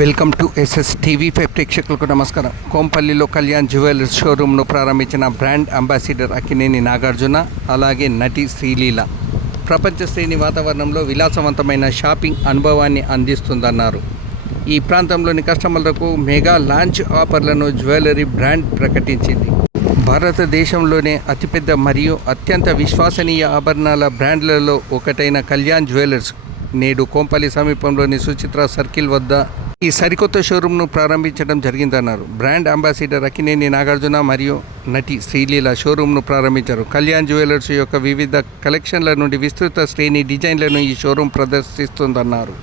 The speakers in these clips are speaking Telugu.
వెల్కమ్ టు ఎస్ఎస్ టీవీ5 ప్రేక్షకులకు నమస్కారం. కోంపల్లిలో కళ్యాణ్ జ్యువెలర్స్ షోరూమ్ను ప్రారంభించిన బ్రాండ్ అంబాసిడర్ అక్కినేని నాగార్జున, అలాగే నటి శ్రీలీల ప్రపంచ శ్రేణి వాతావరణంలో విలాసవంతమైన షాపింగ్ అనుభవాన్ని అందిస్తుందన్నారు. ఈ ప్రాంతంలోని కస్టమర్లకు మెగా లాంచ్ ఆఫర్లను జ్యువెలరీ బ్రాండ్ ప్రకటించింది. భారతదేశంలోనే అతిపెద్ద మరియు అత్యంత విశ్వసనీయ ఆభరణాల బ్రాండ్లలో ఒకటైన కళ్యాణ్ జ్యువెలర్స్ నేడు కోంపల్లి సమీపంలోని సుచిత్ర సర్కిల్ వద్ద ఈ సరికొత్త షోరూమ్ను ప్రారంభించడం జరిగిందన్నారు. బ్రాండ్ అంబాసిడర్ అక్కినేని నాగార్జున మరియు నటి శ్రీలీల షోరూమ్ను ప్రారంభించారు. కళ్యాణ్ జ్యువెలర్స్ యొక్క వివిధ కలెక్షన్ల నుండి విస్తృత శ్రేణి డిజైన్లను ఈ షోరూమ్ ప్రదర్శిస్తుందన్నారు.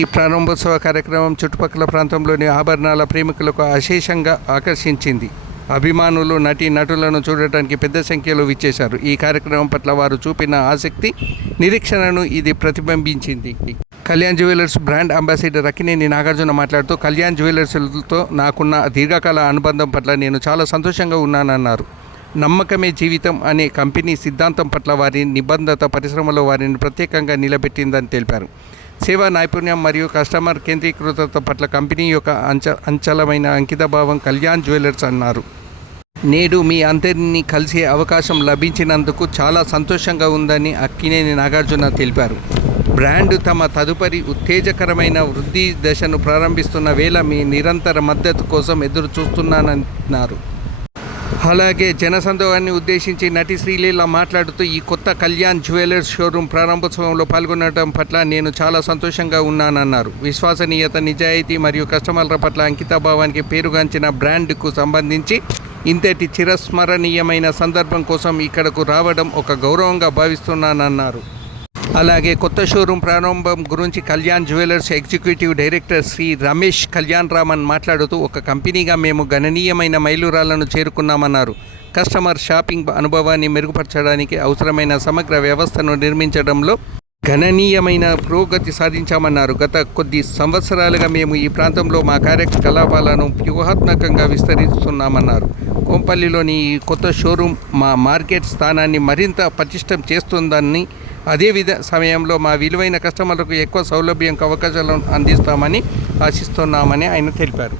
ఈ ప్రారంభోత్సవ కార్యక్రమం చుట్టుపక్కల ప్రాంతంలోని ఆభరణాల ప్రేమికులకు అశేషంగా ఆకర్షించింది. అభిమానులు నటులను చూడటానికి పెద్ద సంఖ్యలో విచ్చేశారు. ఈ కార్యక్రమం పట్ల వారు చూపిన ఆసక్తి, నిరీక్షణను ఇది ప్రతిబింబించింది. కళ్యాణ్ జ్యువెలర్స్ బ్రాండ్ అంబాసిడర్ అక్కినేని నాగార్జున మాట్లాడుతూ, కళ్యాణ్ జ్యువెలర్స్తో నాకున్న దీర్ఘకాల అనుబంధం పట్ల నేను చాలా సంతోషంగా ఉన్నానన్నారు. నమ్మకమే జీవితం అనే కంపెనీ సిద్ధాంతం పట్ల వారి నిబద్ధత పరిశ్రమలో వారిని ప్రత్యేకంగా నిలబెట్టిందని తెలిపారు. సేవా నైపుణ్యం మరియు కస్టమర్ కేంద్రీకృత పట్ల కంపెనీ యొక్క అంచలమైన అంకితభావం కళ్యాణ్ జ్యువెలర్స్ అన్నారు. నేడు మీ అందరినీ కలిసే అవకాశం లభించినందుకు చాలా సంతోషంగా ఉందని అక్కినేని నాగార్జున తెలిపారు. బ్రాండ్ తమ తదుపరి ఉత్తేజకరమైన వృద్ధి దశను ప్రారంభిస్తున్న వేళ మీ నిరంతర మద్దతు కోసం ఎదురు చూస్తున్నానన్నారు. అలాగే జనసందోహాన్ని ఉద్దేశించి నటి శ్రీలీల మాట్లాడుతూ, ఈ కొత్త కళ్యాణ్ జ్యువెలర్స్ షోరూమ్ ప్రారంభోత్సవంలో పాల్గొనడం పట్ల నేను చాలా సంతోషంగా ఉన్నానన్నారు. విశ్వసనీయత, నిజాయితీ మరియు కస్టమర్ల పట్ల అంకితభావానికి పేరుగాంచిన బ్రాండ్కు సంబంధించి ఇంతటి చిరస్మరణీయమైన సందర్భం కోసం ఇక్కడకు రావడం ఒక గౌరవంగా భావిస్తున్నానన్నారు. అలాగే కొత్త షోరూమ్ ప్రారంభం గురించి Kalyan jewellers executive director Shri Ramesh Kalyan Raman మాట్లాడుతూ, ఒక కంపెనీగా మేము గణనీయమైన మైలురాళ్లను చేరుకున్నామన్నారు. కస్టమర్ షాపింగ్ అనుభవాన్ని మెరుగుపరచడానికి అవసరమైన సమగ్ర వ్యవస్థను నిర్మించడంలో గణనీయమైన పురోగతి సాధించామన్నారు. గత కొద్ది సంవత్సరాలుగా మేము ఈ ప్రాంతంలో మా కార్యకలాపాలను వ్యూహాత్మకంగా విస్తరిస్తున్నామన్నారు. కోంపల్లిలోని ఈ కొత్త షోరూమ్ మా మార్కెట్ స్థానాన్ని మరింత పటిష్టం చేస్తుందని, అదే సమయంలో మా విలువైన కస్టమర్లకు ఎక్కువ సౌలభ్యం, అవకాశాలను అందిస్తామని ఆశిస్తున్నామని ఆయన తెలిపారు.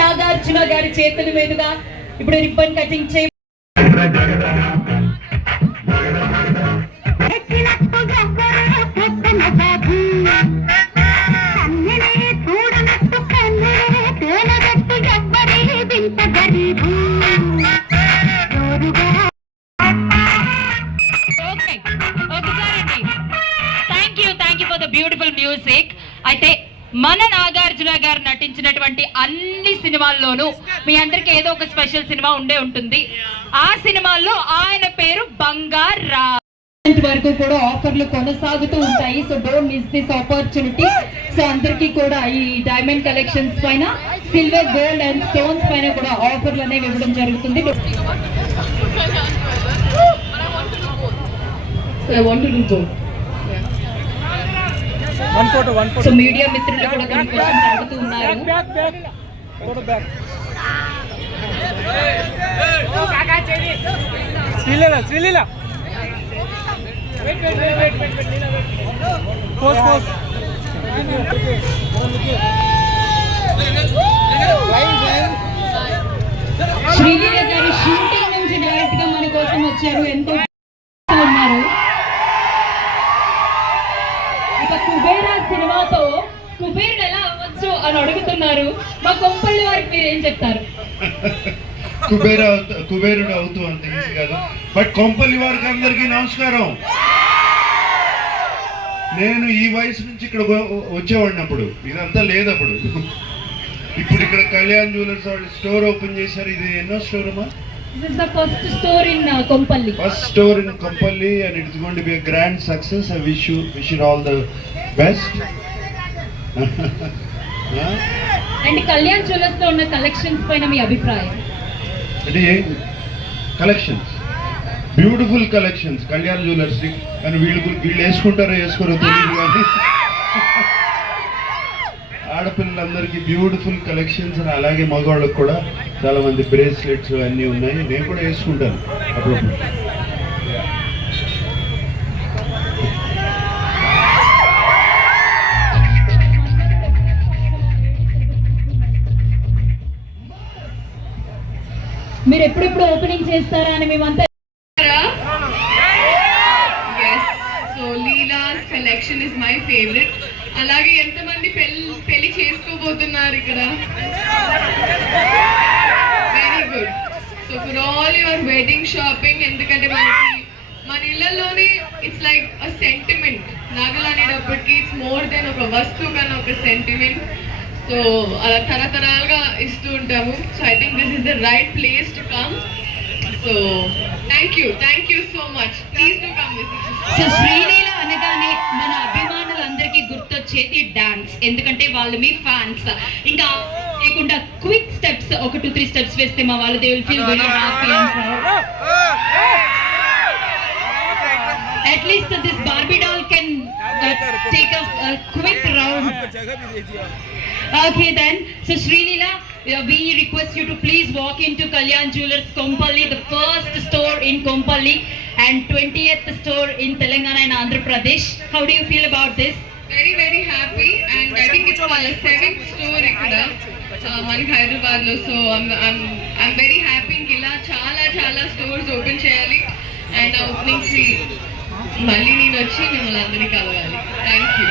నాగార్జున గారి చేతుల మీదుగా ఇప్పుడు రిబ్బన్ కటింగ్ చేయ బ్యూటిఫుల్ మ్యూజిక్. అయితే మన నాగార్జున గారు నటించినటువంటి అన్ని సినిమాల్లోనూ మీ అందరికి ఏదో ఒక స్పెషల్ సినిమా ఉండే ఉంటుంది. ఆ సినిమాల్లో ఆయన పేరు బంగారా. వరకు కూడా ఆఫర్లు కొనసాగుతూ ఉంటాయి. So don't miss this opportunity. So అందరికీ కూడా ఈ డైమండ్ కలెక్షన్స్ పైన, సిల్వర్, గోల్డ్ అండ్ స్టోన్స్ పైన కూడా ఆఫర్లు అనేవి ఇవ్వడం జరుగుతుంది. సో మీడియా మిత్రులు కూడా కొన్ని క్వశ్చన్స్ అడుగుతూ ఉన్నారు. శ్రీలీల గారి షూటింగ్ నుంచి డైరెక్ట్ గా మన కోసం వచ్చారు. ఎంతో ఉన్నారు. ఇక కుబేరా సినిమాతో కుబేరుడు ఎలా అవ్వచ్చు అని అడుగుతున్నారు. మా కొంపల్లి వారికి మీరు ఏం చెప్తారు? కుబేరుడు అవుతూ అంత ఈజీ కాదు. బట్ కొంపల్లి వారికి అందరికీ నమస్కారం. నేను ఈ వయసు నుంచి ఇక్కడ వచ్చేవాడిని, అప్పుడు ఇదంతా లేదప్పుడు. ఇప్పుడు ఇక్కడ కళ్యాణ్ జ్యువెలర్స్ వాళ్ళు స్టోర్ ఓపెన్ చేశారు. ఇది ఎన్నో స్టోర్ అమ్మా? This is the first store in Kompalli. First store in Kompalli, and it's going to be a grand success. I wish you all the best. And Kalyan Jewellers లో ఉన్న కలెక్షన్స్ పైన మీ అభిప్రాయం? అంటే collections, beautiful collections Kalyan jewellers. కానీ వీళ్ళు వేసుకుంటారో వేసుకోరో తెలియదు కానీ ఆడపిల్లలందరికీ బ్యూటిఫుల్ కలెక్షన్స్, అలాగే మగవాళ్ళకి కూడా చాలా మంది బ్రేస్లెట్స్ అన్నీ ఉన్నాయి. నేను కూడా వేసుకుంటాను అప్పుడప్పుడు. మీరు ఎప్పుడెప్పుడు ఓపెనింగ్ చేస్తారా అని మేమంతా so Leela's collection is my favourite. అలాగే ఎంతమంది పెళ్లి చేసుకోబోతున్నారు ఇక్కడ? Very good. So for all your wedding shopping, ఎందుకంటే మన ఇళ్లలోనే ఇట్స్ లైక్ అ సెంటిమెంట్. నగలు అనేటప్పటికి ఇట్స్ మోర్ దెన్ ఒక వస్తువు కన్నా ఒక సెంటిమెంట్. సో అలా తరతరాలుగా ఇస్తూ ఉంటాము. So I think this is the right place to come. So thank you so much. Please to come visit. So Sreeleela అనగానే మన అభిమానులందరికీ గుర్తొచ్చేది డాన్స్, ఎందుకంటే వాళ్ళు మీ ఫ్యాన్స్. ఇంకా లేకుండా క్విక్ స్టెప్స్, ఒక 2-3 స్టెప్స్ వేస్తే మా వాళ్ళు they will feel very happy and proud. At least this Barbie doll can take a quick round. Okay then, so Srilila, we request you to please walk into Kalyan Jewellers Kompally, the first store in Kompally and 20th store in Telangana and Andhra Pradesh. How do you feel about this? Very very happy, and I think it's our 7th store ikkada మనకి హైదరాబాద్ లో. So I'm very happy. ఇలా చాలా స్టోర్స్ ఓపెన్ చేయాలి, అండ్ ఆ ఓపెనింగ్స్ మళ్ళీ నేను వచ్చి మిమ్మల్ని అందరినీ కలవాలి. Thank you.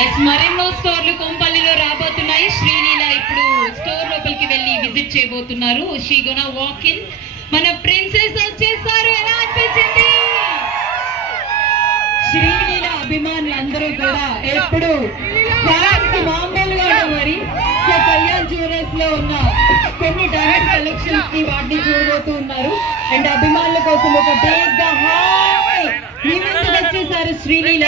ఎస్, మరెన్నో స్టోర్లు కొంపల్లిలో రాబోతున్నాయి. శ్రీలీల ఇప్పుడు స్టోర్ లోపలికి వెళ్ళి విజిట్ చేయబోతున్నారు. She gonna walk in. మన ప్రిన్సెస్ వచ్చేసారు. ఎలా అనిపించింది? శ్రీలీల అభిమానులు అందరూ కూడా ఎప్పుడు ఫ్యాన్స్ మామూలుగా మరి. సో కళ్యాణ్ జ్యువెలర్స్ లో ఉన్న కొన్ని డైమండ్ కలెక్షన్స్ ని వాటిని చూడబోతూ ఉన్నారు. అండ్ అభిమానుల కోసం ఒక బిగ్ హాయ్ ఈవెంట్ వచ్చేసారు శ్రీలీల.